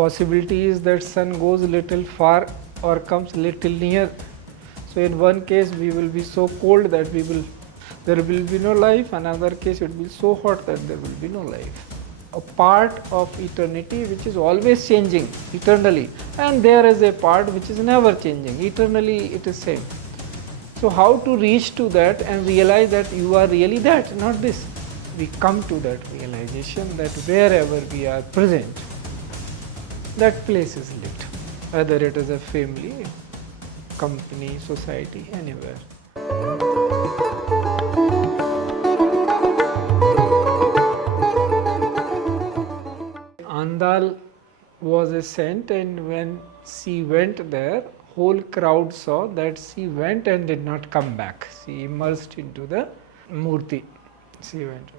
Possibility is that sun goes little far or comes little near. So in one case we will be so cold that there will be no life, another case it will be so hot that there will be no life. A part of eternity which is always changing eternally, and there is a part which is never changing eternally, it is same. So how to reach to that and realize that you are really that, not this. We come to that realization that wherever we are present, that place is lit, whether it is a family, company, society, anywhere. Andal was a saint, and when she went there, whole crowd saw that she went and did not come back. She immersed into the Murti. She went.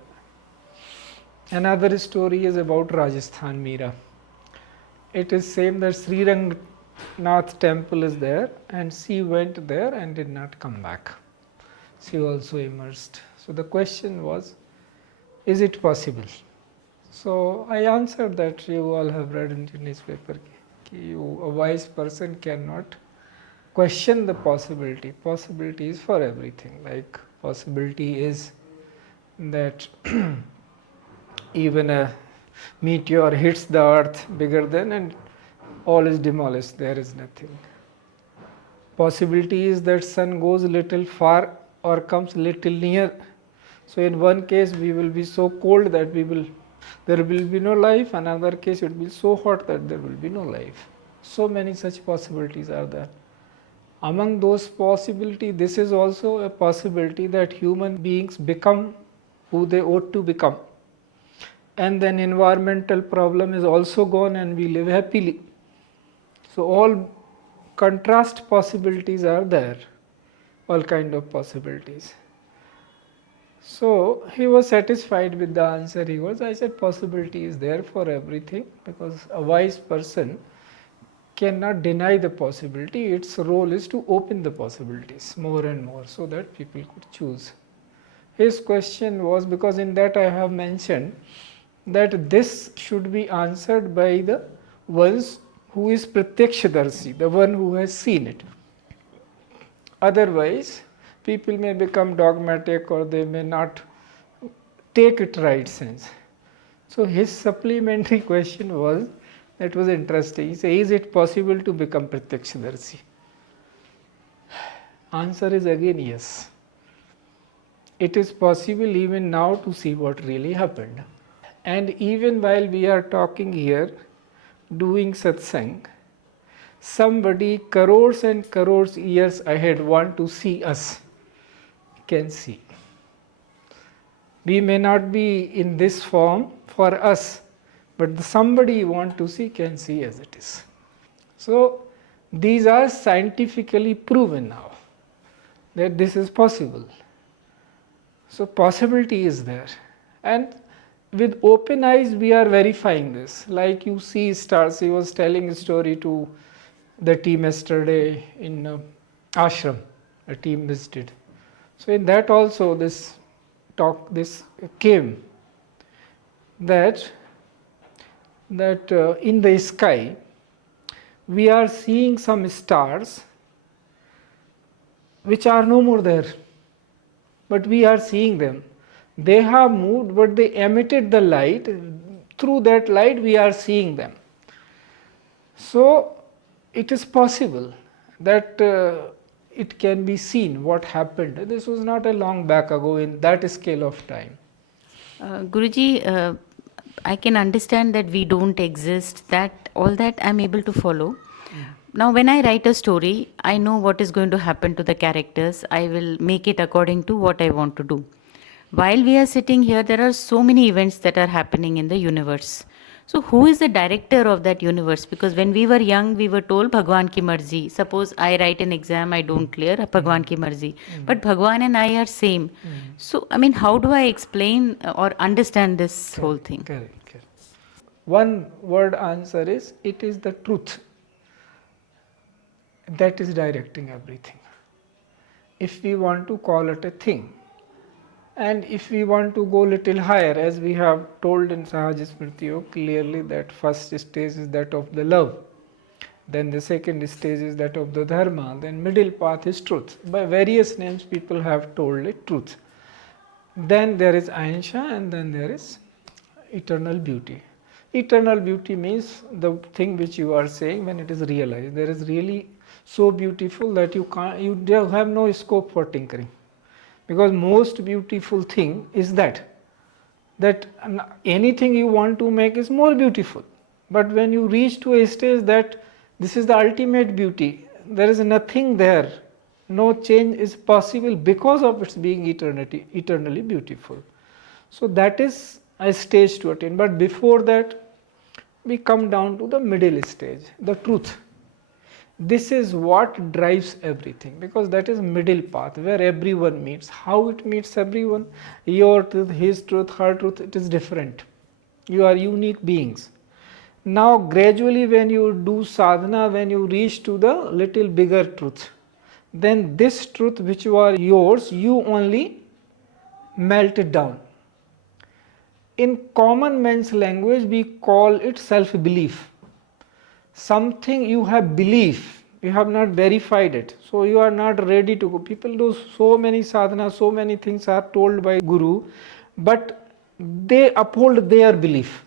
Another story is about Rajasthan Meera. It is same that Sri Rangnath temple is there, and she went there and did not come back. She also immersed. So the question was, is it possible? So I answered that you all have read in the newspaper. A wise person cannot question the possibility. Possibility is for everything. Like possibility is that even a meteor hits the earth bigger than and all is demolished, there is nothing. Possibility is that sun goes little far or comes little near. So in one case we will be so cold that there will be no life, another case it will be so hot that there will be no life. So many such possibilities are there. Among those possibilities, this is also a possibility that human beings become who they ought to become. And then environmental problem is also gone and we live happily. So all contrast possibilities are there, all kind of possibilities. So he was satisfied with the answer he was. I said possibility is there for everything, because a wise person cannot deny the possibility. Its role is to open the possibilities more and more so that people could choose. His question was, because in that I have mentioned that this should be answered by the ones who is Pratyakshadarshi, the one who has seen it. Otherwise, people may become dogmatic or they may not take it right sense. So his supplementary question was, that was interesting. He said, is it possible to become Pratyakshadarshi? Answer is again yes. It is possible even now to see what really happened. And even while we are talking here, doing satsang, somebody crores and crores years ahead want to see us, can see. We may not be in this form for us, but somebody you want to see can see as it is. So these are scientifically proven now that this is possible. So possibility is there, and with open eyes we are verifying this. Like you see stars. He was telling a story to the team yesterday in ashram. A team visited. So in that also this came that in the sky we are seeing some stars which are no more there, but we are seeing them. They have moved, but they emitted the light. Through that light we are seeing them. So it is possible that it can be seen what happened. This was not a long back ago in that scale of time. Guruji, I can understand that we don't exist, that all that I'm able to follow. Now when I write a story, I know what is going to happen to the characters. I will make it according to what I want to do. While we are sitting here, there are so many events that are happening in the universe. So who is the director of that universe? Because when we were young, we were told Bhagwan ki marzi. Suppose I write an exam, I don't clear, Bhagwan ki marzi. But Bhagwan and I are same. So, I mean, how do I explain or understand this whole thing? Correct. One word answer is, it is the truth that is directing everything. If we want to call it a thing. And if we want to go little higher, as we have told in Sahaj Smriti Yog clearly, that first stage is that of the love, then the second stage is that of the dharma, then middle path is truth. By various names people have told it truth. Then there is ahinsha, and then there is eternal beauty. Eternal beauty means the thing which you are saying when it is realized. There is really so beautiful that you have no scope for tinkering. Because most beautiful thing is that anything you want to make is more beautiful. But when you reach to a stage that this is the ultimate beauty, there is nothing there, no change is possible because of its being eternally beautiful. So that is a stage to attain. But before that, we come down to the middle stage, the truth. This is what drives everything, because that is middle path where everyone meets. How it meets everyone? Your truth, his truth, her truth, it is different. You are unique beings. Now gradually when you do sadhana, when you reach to the little bigger truth, then this truth which was yours, you only melt it down. In common man's language, we call it self-belief. Something you have belief, you have not verified it, so you are not ready to go. People do so many sadhana, so many things are told by Guru, but they uphold their belief.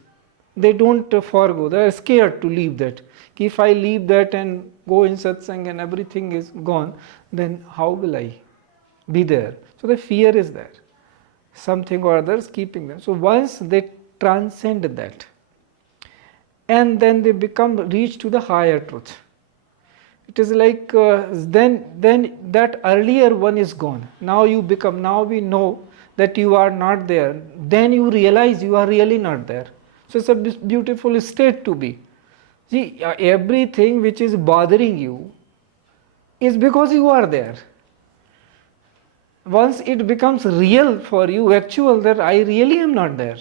They don't forego, they are scared to leave that. If I leave that and go in satsang and everything is gone, then how will I be there? So the fear is there, something or others keeping them. So once they transcend that, and then they reach to the higher truth. It is like then that earlier one is gone. Now we know that you are not there. Then you realize you are really not there. So it's a beautiful state to be. See, everything which is bothering you is because you are there. Once it becomes real for you, actual, that I really am not there,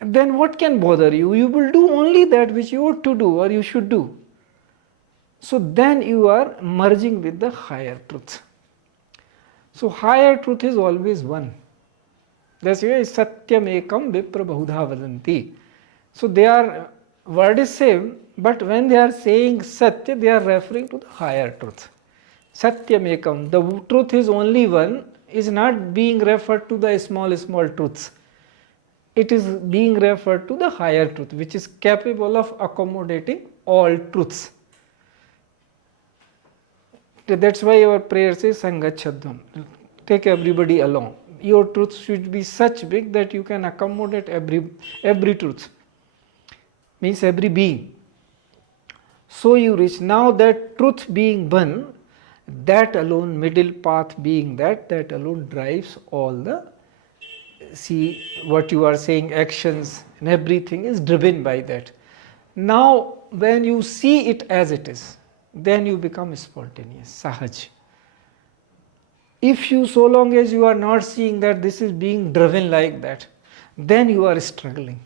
then what can bother you? You will do only that which you ought to do or you should do. So then you are merging with the higher truth. So higher truth is always one. That's why satyam ekam vipra bahudha vadanti. So they are, word is same, but when they are saying satya, they are referring to the higher truth. Satyam ekam, the truth is only one, is not being referred to the small truths. It is being referred to the higher truth, which is capable of accommodating all truths. That's why our prayer says Sangachadvam. Take everybody along. Your truth should be such big that you can accommodate every truth. Means every being. So you reach. Now that truth being one, that alone, middle path being that alone drives all the, see what you are saying, actions and everything is driven by that. Now when you see it as it is, then you become spontaneous, sahaj. If you, so long as you are not seeing that this is being driven like that, then you are struggling.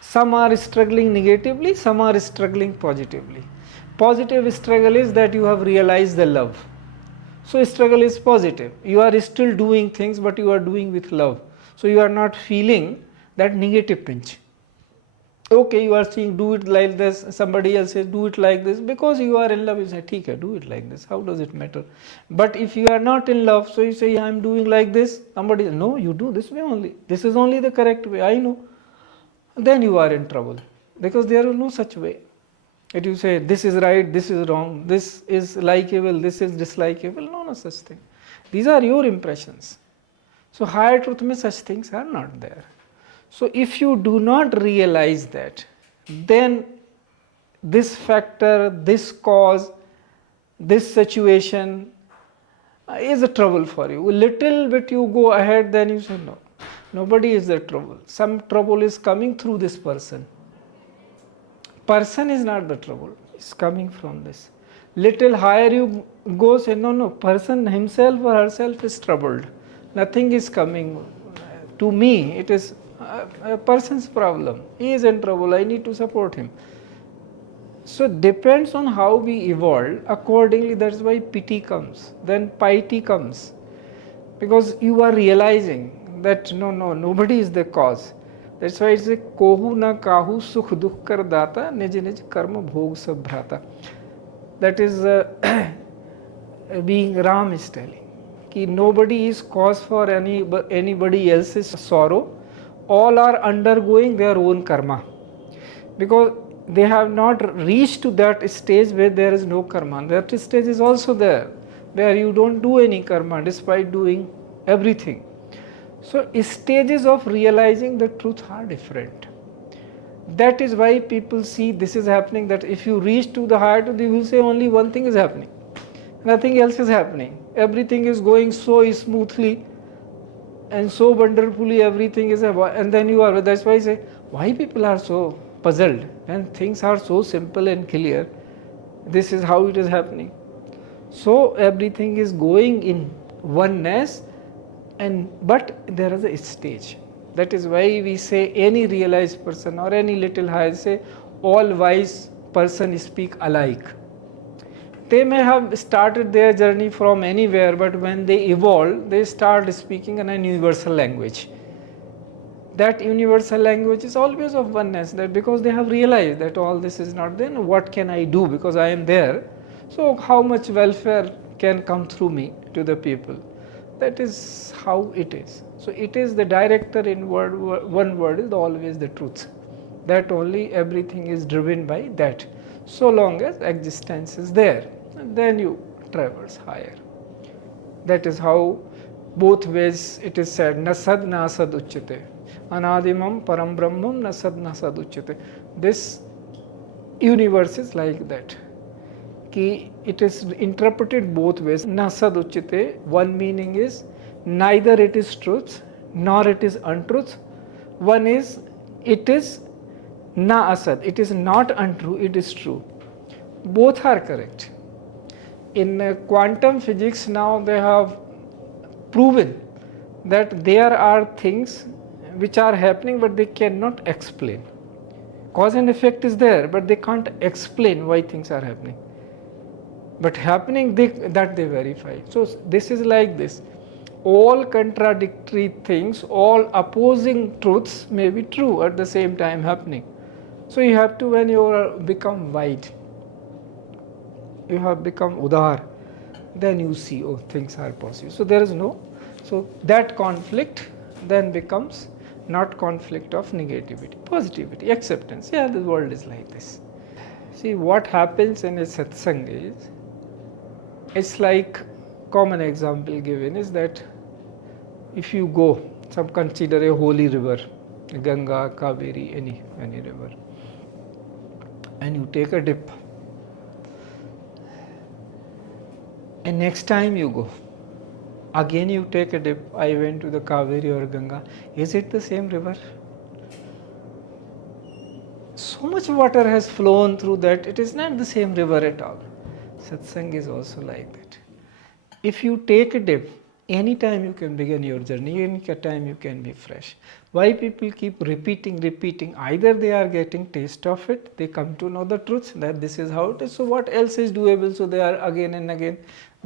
Some are struggling negatively, some are struggling positively. Positive struggle is that you have realized the love. So struggle is positive. You are still doing things, but you are doing with love. So you are not feeling that negative pinch. Okay, you are saying do it like this, somebody else says do it like this, because you are in love, you say, okay, do it like this, how does it matter? But if you are not in love, so you say, I am doing like this, somebody says, no, you do this way only, this is only the correct way, I know. Then you are in trouble, because there is no such way. If you say this is right, this is wrong, this is likeable, this is dislikable, no such thing. These are your impressions. So higher truth means such things are not there. So if you do not realize that, then this factor, this cause, this situation is a trouble for you. A little bit you go ahead, then you say no, nobody is the trouble. Some trouble is coming through this person. Person is not the trouble, it's coming from this. Little higher you go, say no, person himself or herself is troubled. Nothing is coming to me, it is a person's problem. He is in trouble, I need to support him. So depends on how we evolve, accordingly that's why pity comes, then piety comes. because you are realizing that nobody is the cause. That's why it's a kohu na kahu sukh dukh kar data nij nij karma bhog sab bhrata. That is being Ram is telling. Ki nobody is cause for anybody else's sorrow. All are undergoing their own karma. Because they have not reached to that stage where there is no karma. That stage is also there, where you don't do any karma despite doing everything. So stages of realizing the truth are different. That is why people see this is happening, that if you reach to the higher truth, you will say only one thing is happening. Nothing else is happening. Everything is going so smoothly and so wonderfully, everything is and then you are, that's why I say, why people are so puzzled when things are so simple and clear. This is how it is happening. So everything is going in oneness, but there is a stage. That is why we say any realized person or any little higher, say all wise person speak alike. They may have started their journey from anywhere, but when they evolve, they start speaking in a universal language. That universal language is always of oneness, that because they have realized that all this is not there, what can I do because I am there? So how much welfare can come through me to the people? That is how it is. So it is the director in one word is always the truth. That only everything is driven by that. So long as existence is there, and then you traverse higher. That is how both ways it is said, nasad nasad uchyate. Anadimam param brahmam nasad nasad uchyate. This universe is like that. Ki it is interpreted both ways. Nasad uchyate, one meaning is neither it is truth nor it is untruth. One is it is na asad, it is not untrue, it is true. Both are correct. In quantum physics now they have proven that there are things which are happening but they cannot explain. Cause and effect is there, but they can't explain why things are happening. But happening, that they verify. So this is like this. All contradictory things, all opposing truths may be true at the same time happening. So you have to, when you become wide, you have become udar, then you see, oh, things are possible. So there is no, so that conflict then becomes not conflict of negativity, positivity, acceptance. Yeah, the world is like this. See, what happens in a satsang is, it's like, common example given is that if you go, some consider a holy river, Ganga, Kaveri, any river, and you take a dip, and next time you go, again you take a dip, I went to the Kaveri or Ganga, is it the same river? So much water has flown through that, it is not the same river at all. Satsang is also like that. If you take a dip, anytime you can begin your journey, any time you can be fresh. Why people keep repeating? Either they are getting taste of it, they come to know the truth that this is how it is. So what else is doable? So they are again and again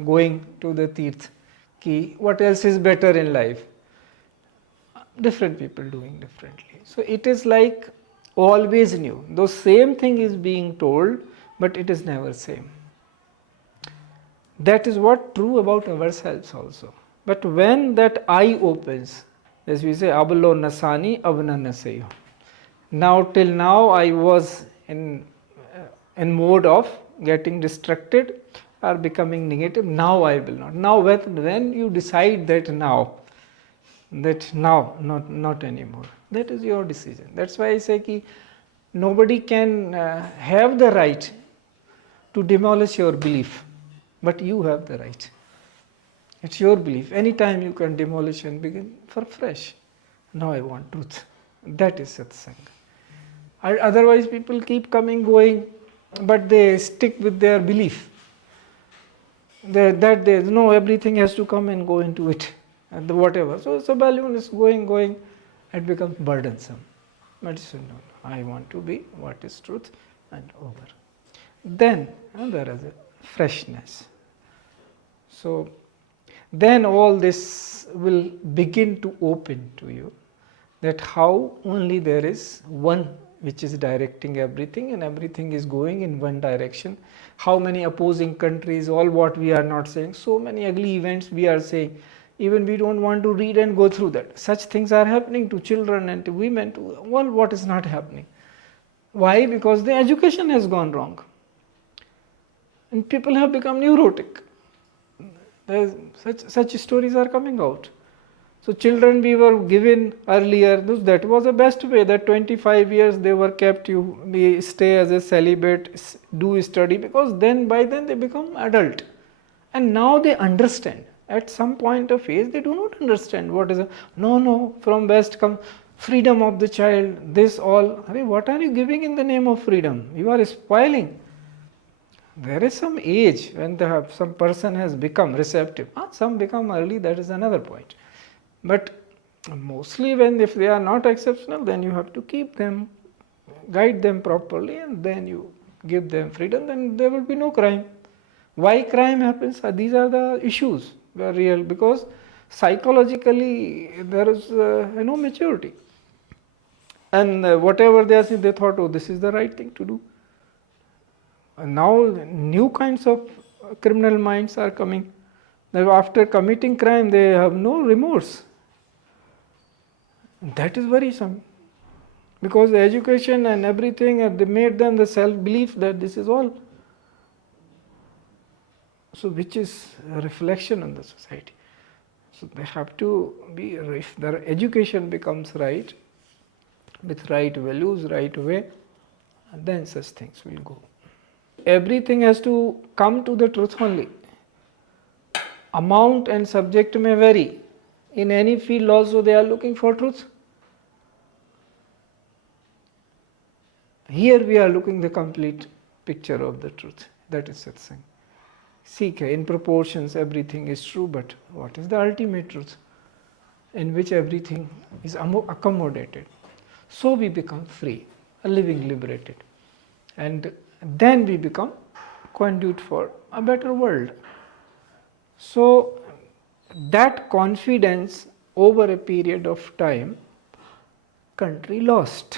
going to the tirth. Ki what else is better in life? Different people doing differently. So it is like always new. The same thing is being told, but it is never same. That is what true about ourselves also. But when that eye opens, as we say, ablo nasani abna naseyo. Now till now I was in mode of getting distracted or becoming negative. Now I will not. Now when you decide that now, not anymore. That is your decision. That's why I say ki nobody can have the right to demolish your belief. But you have the right. It's your belief. Anytime you can demolish and begin for fresh. Now I want truth. That is satsang. Otherwise people keep coming, going, but they stick with their belief. That they know everything has to come and go into it. And whatever. So balloon is going, it becomes burdensome. But no, I want to be what is truth and over. Then there is a freshness. So then all this will begin to open to you, that how only there is one which is directing everything and everything is going in one direction. How many opposing countries, all what we are not saying, so many ugly events we are saying, even we don't want to read and go through that. Such things are happening to children and to women, to all what is not happening. Why? Because the education has gone wrong and people have become neurotic. Such stories are coming out. So children we were given earlier, that was the best way, that 25 years they were kept, you stay as a celibate, do study, because then by then they become adult. And now they understand. At some point of age they do not understand what is no, from West come freedom of the child, this all. What are you giving in the name of freedom? You are spoiling. There is some age when some person has become receptive. Some become early, that is another point. But mostly if they are not exceptional, then you have to keep them, guide them properly, and then you give them freedom, then there will be no crime. Why crime happens? These are the issues, they are real, because psychologically there is no maturity. And whatever they are saying, they thought, oh, this is the right thing to do. And now new kinds of criminal minds are coming. Now after committing crime, they have no remorse. That is worrisome, because the education and everything, they made them the self-belief that this is all. So which is a reflection on the society. So they have to be, if their education becomes right, with right values, right way, then such things will go. Everything has to come to the truth only. Amount and subject may vary. In any field also they are looking for truth. Here we are looking the complete picture of the truth. That is Satsang. Seek in proportions, everything is true, but what is the ultimate truth in which everything is accommodated? So we become free, a living liberated, and then we become conduit for a better world. So that confidence over a period of time, country lost.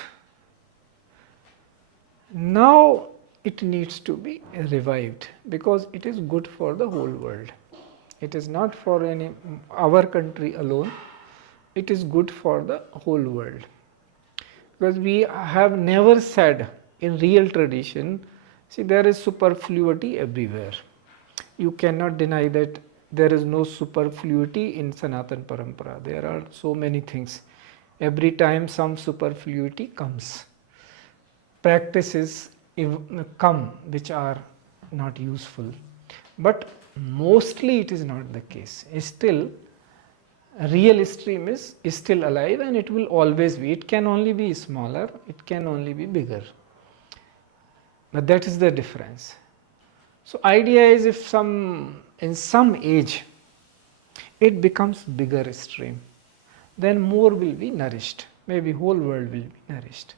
Now it needs to be revived, because it is good for the whole world. It is not for our country alone, it is good for the whole world. Because we have never said in real tradition, see, there is superfluity everywhere. You cannot deny that there is no superfluity in Sanatan Parampara. There are so many things. Every time some superfluity comes. Practices come which are not useful. But mostly it is not the case. Still, real stream is still alive, and it will always be. It can only be smaller, it can only be bigger. But that is the difference. So idea is, if in some age it becomes bigger stream, then more will be nourished. Maybe whole world will be nourished.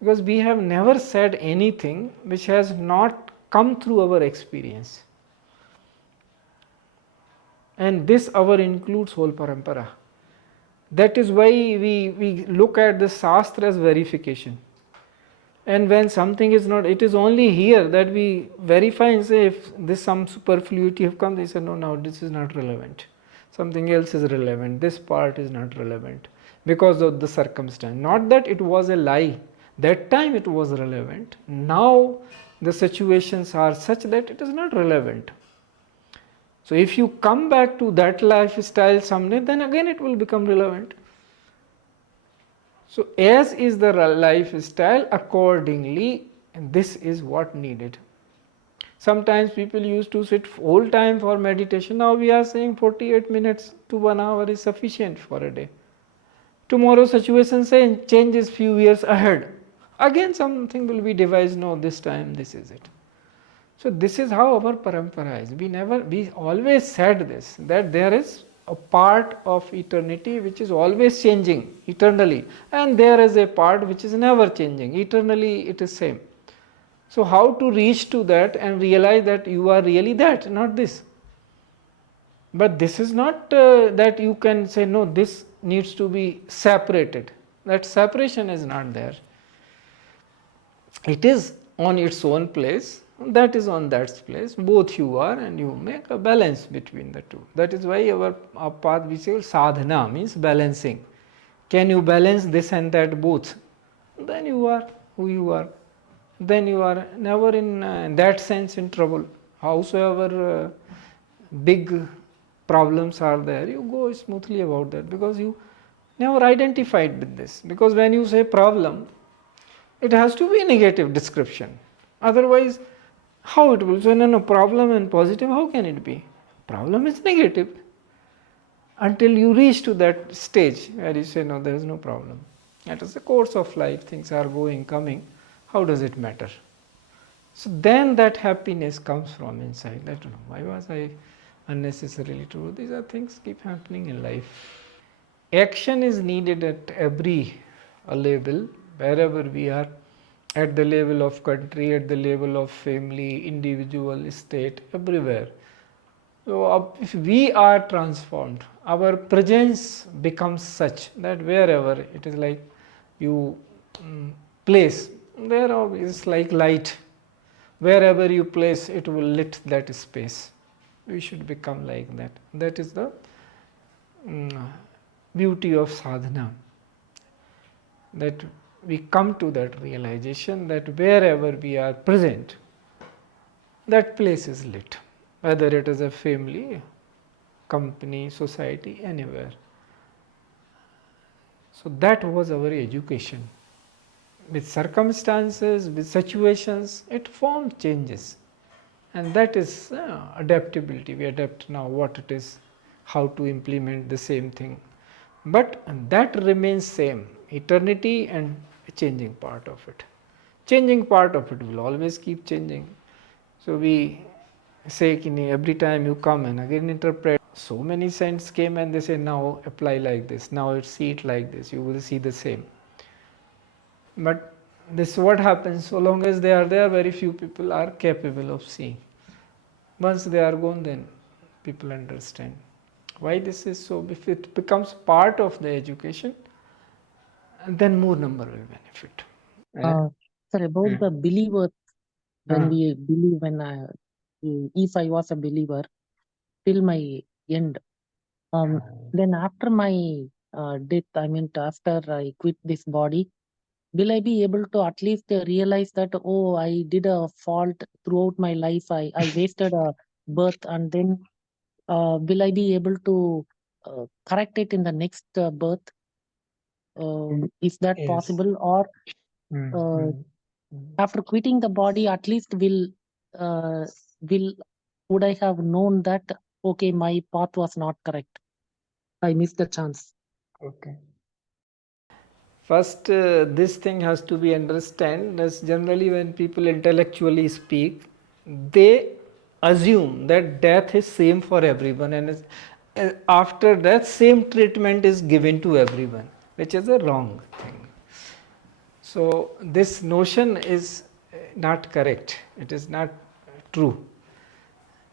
Because we have never said anything which has not come through our experience. And this our includes whole parampara. That is why we look at the Shastra as verification. And when something is not, it is only here that we verify and say, if this some superfluity have come, they say, no, now this is not relevant. Something else is relevant. This part is not relevant because of the circumstance. Not that it was a lie. That time it was relevant. Now the situations are such that it is not relevant. So if you come back to that lifestyle someday, then again it will become relevant. So as is the lifestyle, accordingly, and this is what needed. Sometimes people used to sit whole time for meditation. Now we are saying 48 minutes to 1 hour is sufficient for a day. Tomorrow situation changes few years ahead. Again something will be devised. No, this time this is it. So this is how our parampara is. We always said this, that there is a part of eternity which is always changing eternally, and there is a part which is never changing eternally. It is same. So how to reach to that and realize that you are really that, not this. But this is not that you can say no, this needs to be separated. That separation is not there. It is on its own place, that is on that place, both you are, and you make a balance between the two. That is why our path, we say sadhana means balancing. Can you balance this and that both? Then you are who you are. Then you are never in that sense in trouble. Howsoever big problems are there, you go smoothly about that, because you never identified with this. Because when you say problem, it has to be a negative description. Otherwise, how it will? So, no, problem and positive, how can it be? Problem is negative. Until you reach to that stage where you say, no, there is no problem. That is the course of life, things are going, coming. How does it matter? So, then that happiness comes from inside. That, why was I unnecessarily true? These are things keep happening in life. Action is needed at every level, wherever we are, at the level of country, at the level of family, individual, state, everywhere. So, if we are transformed, our presence becomes such that wherever it is like you place, there is like light. Wherever you place, it will lit that space. We should become like that. That is the beauty of sadhana. That we come to that realization that wherever we are present, that place is lit. Whether it is a family, company, society, anywhere. So that was our education. With circumstances, with situations, it forms changes. And that is adaptability. We adapt now what it is, how to implement the same thing. But that remains same, eternity and changing part of it. Changing part of it will always keep changing. So we say every time you come and again interpret, so many saints came and they say now apply like this, now see it like this, you will see the same. But this what happens, so long as they are there, very few people are capable of seeing. Once they are gone, then people understand why this is so. If it becomes part of the education, then more number will benefit. Sir, about the believer, when we believe, if I was a believer till my end, then after my death, I mean, after I quit this body, will I be able to at least realize that, oh, I did a fault throughout my life, I wasted a birth, and then will I be able to correct it in the next birth? Is that possible? Or after quitting the body, at least would I have known that, okay, my path was not correct, I missed the chance? Okay. First, this thing has to be understood as generally when people intellectually speak, they assume that death is same for everyone, and after that same treatment is given to everyone, which is a wrong thing. So this notion is not correct. It is not true.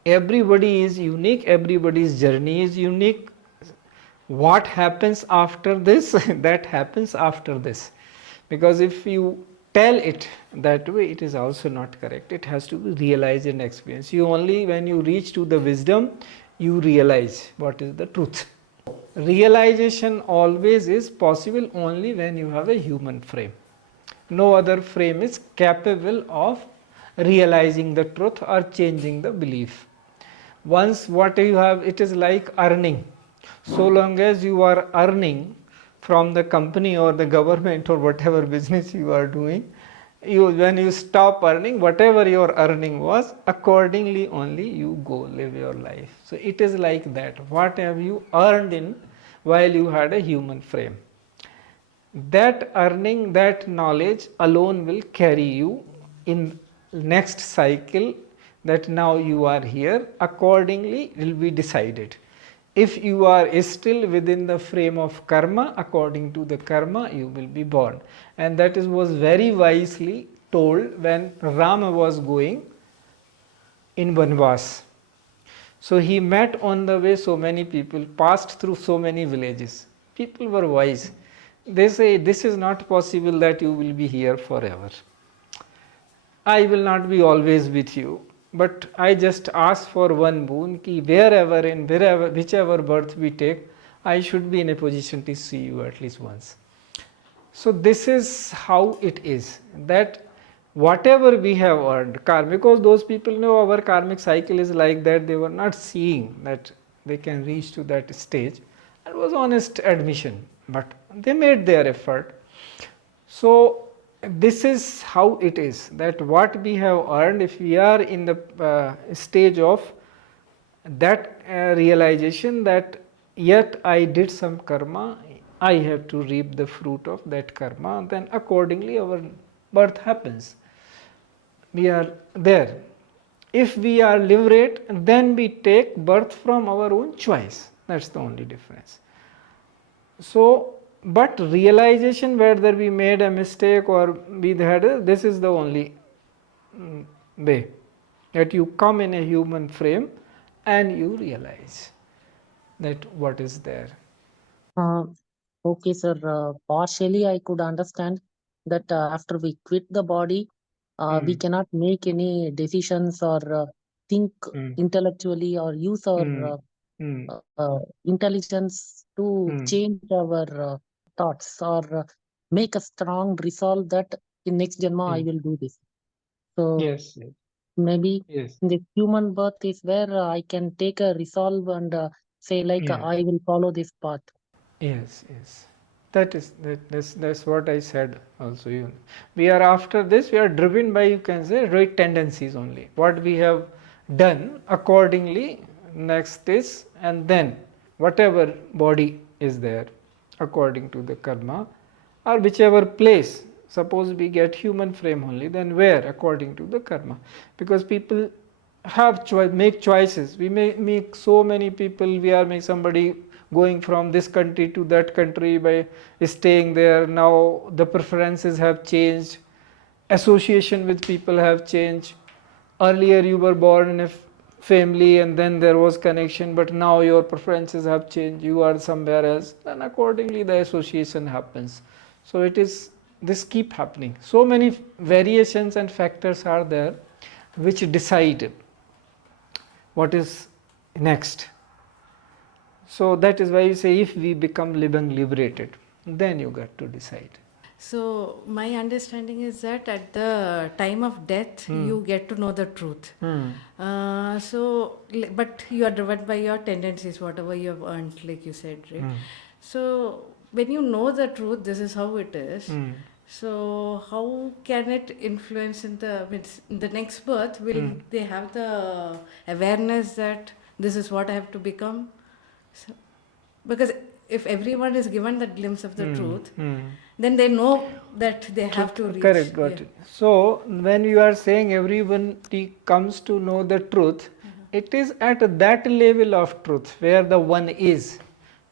Everybody is unique. Everybody's journey is unique. What happens after this, that happens after this. Because if you tell it that way, it is also not correct. It has to be realized and experienced. You only, when you reach to the wisdom, you realize what is the truth. Realization always is possible only when you have a human frame. No other frame is capable of realizing the truth or changing the belief. Once what you have, it is like earning. So long as you are earning from the company or the government or whatever business you are doing, when you stop earning, whatever your earning was, accordingly only you go live your life. So it is like that. What have you earned in while you had a human frame? That earning, that knowledge alone will carry you in next cycle, that now you are here, accordingly will be decided. If you are still within the frame of karma, according to the karma you will be born. And that was very wisely told when Rama was going in Vanvas. So he met on the way so many people, passed through so many villages. People were wise. They say, this is not possible that you will be here forever. I will not be always with you. But I just ask for one boon, ki wherever and wherever, whichever birth we take, I should be in a position to see you at least once. So this is how it is, that whatever we have earned, because those people know our karmic cycle is like that, they were not seeing that they can reach to that stage. It was honest admission, but they made their effort. So this is how it is, that what we have earned, if we are in the stage of that realization that yet I did some karma, I have to reap the fruit of that karma, then accordingly our birth happens. We are there. If we are liberate, then we take birth from our own choice. That's the only difference. So, but realization whether we made a mistake or we had, this is the only way, that you come in a human frame and you realize that what is there. Okay, sir. Partially, I could understand that after we quit the body, we cannot make any decisions or think intellectually or use our intelligence to change our thoughts or make a strong resolve that in next Janma I will do this. So Yes. maybe Yes. in the human birth is where I can take a resolve and say like Yeah. I will follow this path. Yes. That's what I said also. We are after this, we are driven by, you can say, right tendencies only. What we have done accordingly, next is, and then whatever body is there according to the karma, or whichever place. Suppose we get human frame only, then where according to the karma, because people have make choices. We may make so many people, we are make somebody going from this country to that country by staying there. Now the preferences have changed, association with people have changed. Earlier you were born in a family and then there was connection, but now your preferences have changed, you are somewhere else, and accordingly the association happens. So it is, this keep happening. So many variations and factors are there which decide what is next. So that is why you say, if we become living liberated, then you got to decide. So my understanding is that at the time of death, you get to know the truth. But you are driven by your tendencies, whatever you have earned, like you said, right? So when you know the truth, this is how it is. So how can it influence in the next birth? Will they have the awareness that this is what I have to become? So, because if everyone is given that glimpse of the truth, then they know that they have to reach. Correct, got it. So when you are saying everyone comes to know the truth, it is at that level of truth where the one is,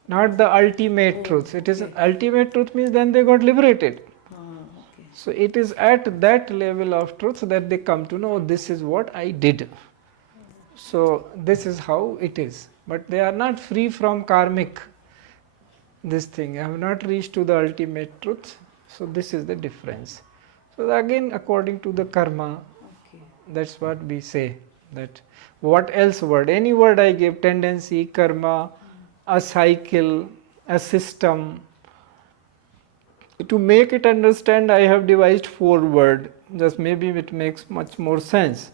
not the ultimate truth. It is ultimate truth means then they got liberated. So it is at that level of truth that they come to know, this is what I did. So this is how it is. But they are not free from karmic, this thing. I have not reached to the ultimate truth. So this is the difference. So again, according to the karma, that's what we say. That what else word? Any word I give, tendency, karma, a cycle, a system. To make it understand, I have devised 4 words. Just maybe it makes much more sense.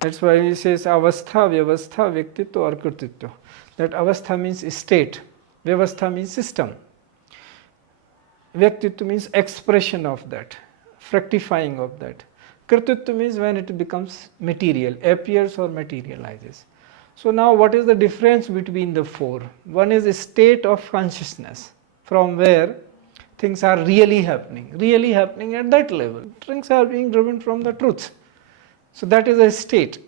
That's why he says avastha, vyavastha, vyaktitva or kurtitva. That avastha means state, vyavastha means system, vyaktitva means expression of that, fructifying of that. Kurtitva means when it becomes material, appears or materializes. So now what is the difference between the 4? One is a state of consciousness, from where things are really happening at that level. Things are being driven from the truth. So that is a state.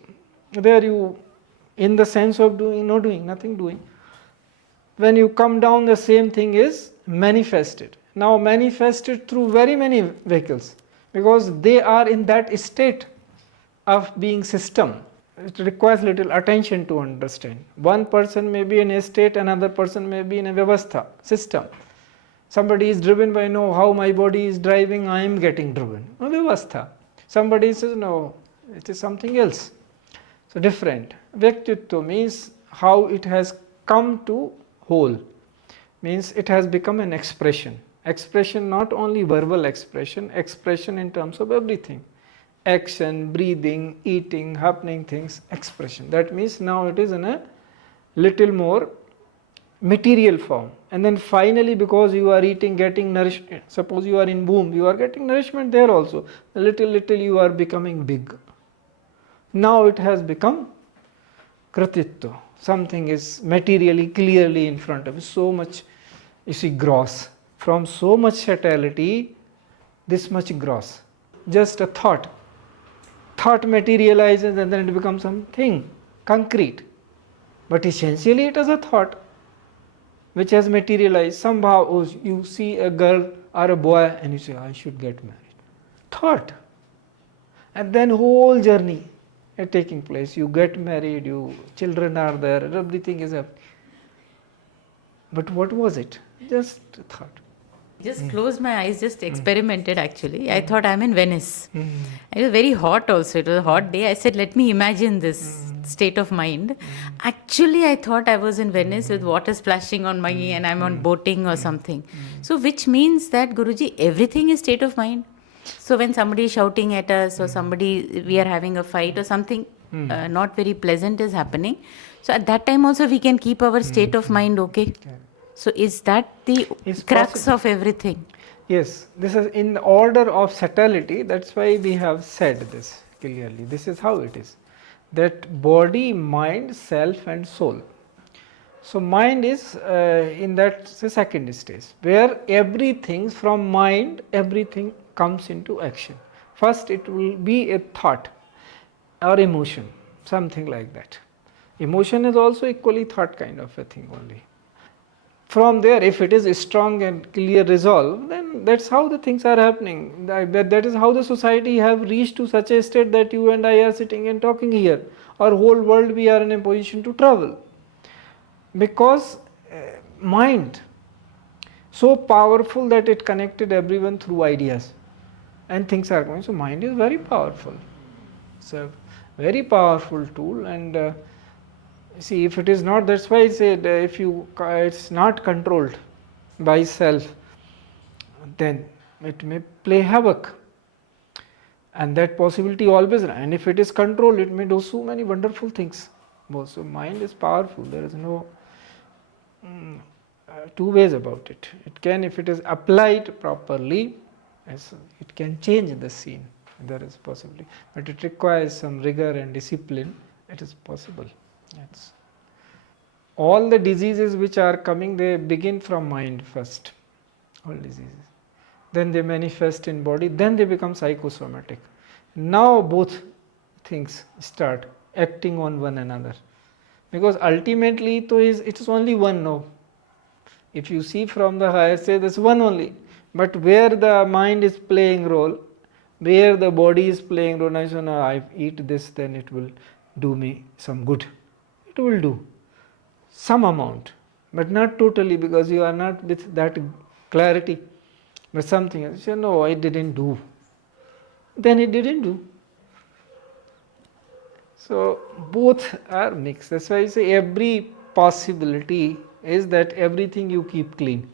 There you, in the sense of doing, no doing, nothing doing. When you come down, the same thing is manifested. Now manifested through very many vehicles, because they are in that state of being system. it requires little attention to understand. One person may be in a state, another person may be in a vyavastha, system. Somebody is driven by, no, how my body is driving, I am getting driven. No, vyavastha. Somebody says, no, it is something else. So different. Vyaktitva means how it has come to whole. Means it has become an expression. Expression, not only verbal expression, expression in terms of everything. Action, breathing, eating, happening things, expression. That means now it is in a little more material form. And then finally, because you are eating, getting nourishment, suppose you are in womb, you are getting nourishment there also. Little you are becoming big. Now it has become kratitva. Something is materially, clearly in front of you. So much, you see, gross. From so much subtlety, this much gross. Just a thought. Thought materializes and then it becomes something concrete. But essentially it is a thought which has materialized. Somehow, oh, you see a girl or a boy and you say, I should get married. Thought. And then whole journey is taking place. You get married, children are there, everything is up. But what was it? Just a thought. Just closed my eyes, just experimented actually. I thought I'm in Venice. It was very hot also. It was a hot day. I said, let me imagine this state of mind. Actually, I thought I was in Venice with water splashing on my and I'm on boating or something. So which means that, Guruji, everything is state of mind. So when somebody is shouting at us or we are having a fight or something not very pleasant is happening. So at that time also we can keep our state of mind okay. So is that the crux of everything? Yes, this is in the order of subtlety. That's why we have said this clearly. This is how it is. That body, mind, self and soul. So mind is in that second stage, where everything from mind, everything comes into action. First it will be a thought or emotion, something like that. Emotion is also equally thought kind of a thing only. From there, if it is a strong and clear resolve, then that's how the things are happening. That is how the society have reached to such a state that you and I are sitting and talking here. Our whole world we are in a position to travel. Because mind, so powerful that it connected everyone through ideas. And things are going. So mind is very powerful. It's a very powerful tool and see, if it is not, that's why I said it's not controlled by self, then it may play havoc. And that possibility always, and if it is controlled, it may do so many wonderful things. So mind is powerful. There is no two ways about it. It can, if it is applied properly, it can change the scene. There is possibility, but it requires some rigor and discipline. It is possible. Yes. All the diseases which are coming, they begin from mind first. All diseases. Then they manifest in body, then they become psychosomatic. Now both things start acting on one another. Because ultimately it is only one now. If you see from the higher stage, there's one only. But where the mind is playing role, where the body is playing role, I say, no, I eat this, then it will do me some good. It will do some amount, but not totally, because you are not with that clarity. But something else, you say, no, I didn't do. Then it didn't do. So both are mixed. That's why I say every possibility is that everything you keep clean.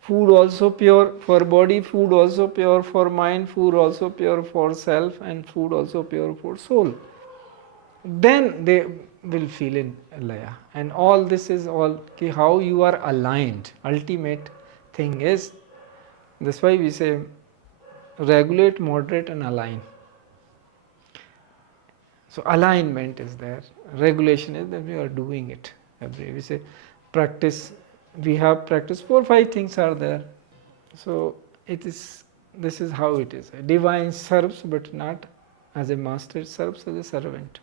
Food also pure for body, food also pure for mind, food also pure for self, and food also pure for soul. Then they will feel in laya. And all this is all how you are aligned. Ultimate thing is, that's why we say regulate, moderate and align. So alignment is there, regulation is that we are doing it. We say practice, we have practice, 4 or 5 things are there. So this is how it is. A divine serves but not as a master, it serves as a servant.